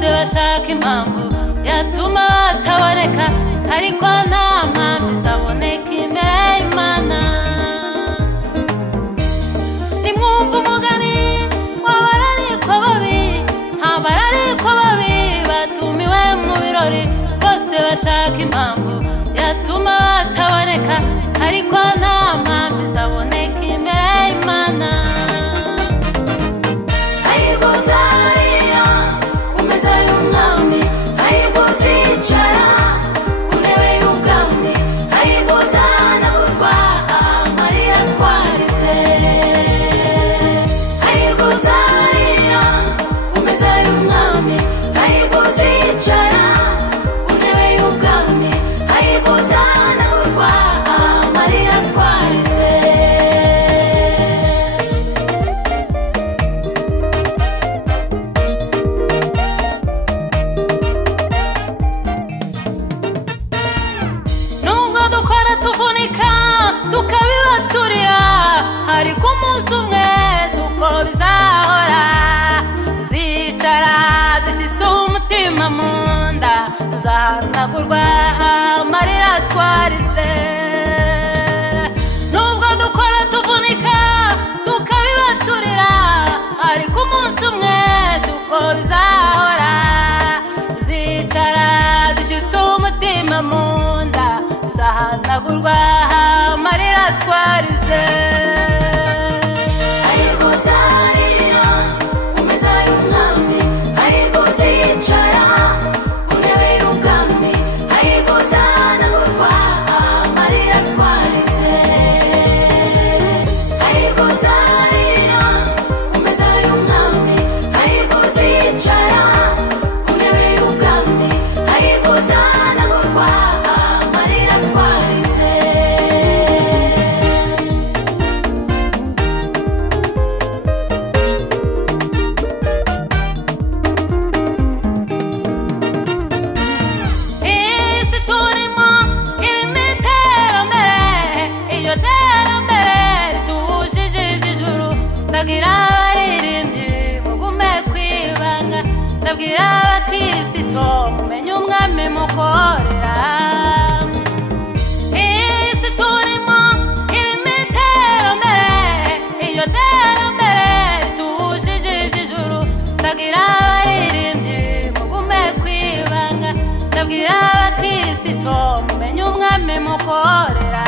bose bashaka impamvu yatuma bataboneka ariko nta mpamvu izaboneka imbere y'Imana nimwumva umugani w'abararikwa babi abararikwa babi batumiwe mu birori bose bashaka impamvu yatuma bataboneka ariko nta mpamvu izaboneka imbere y'Imana ariko umunsi umwe suko bizahora tuzicara dushyitse umutima mu nda tuzahanagurwa amarira twarize nubwo dukora tuvunika tukabibaturira ariko umunsi umwe suko bizahora tuzicara dushyitse umutima mu nda tuzahanagurwa amarira twarize ndabwira abaririmbyi mugume kwibanga ndabwira abakristo mumenye umwami mukorera isi turimo irimo iterambere iyo terambere ritujije iby'ijuru ndabwira abaririmbyi mugume kwibanga ndabwira abakristo mumenye umwami mukorera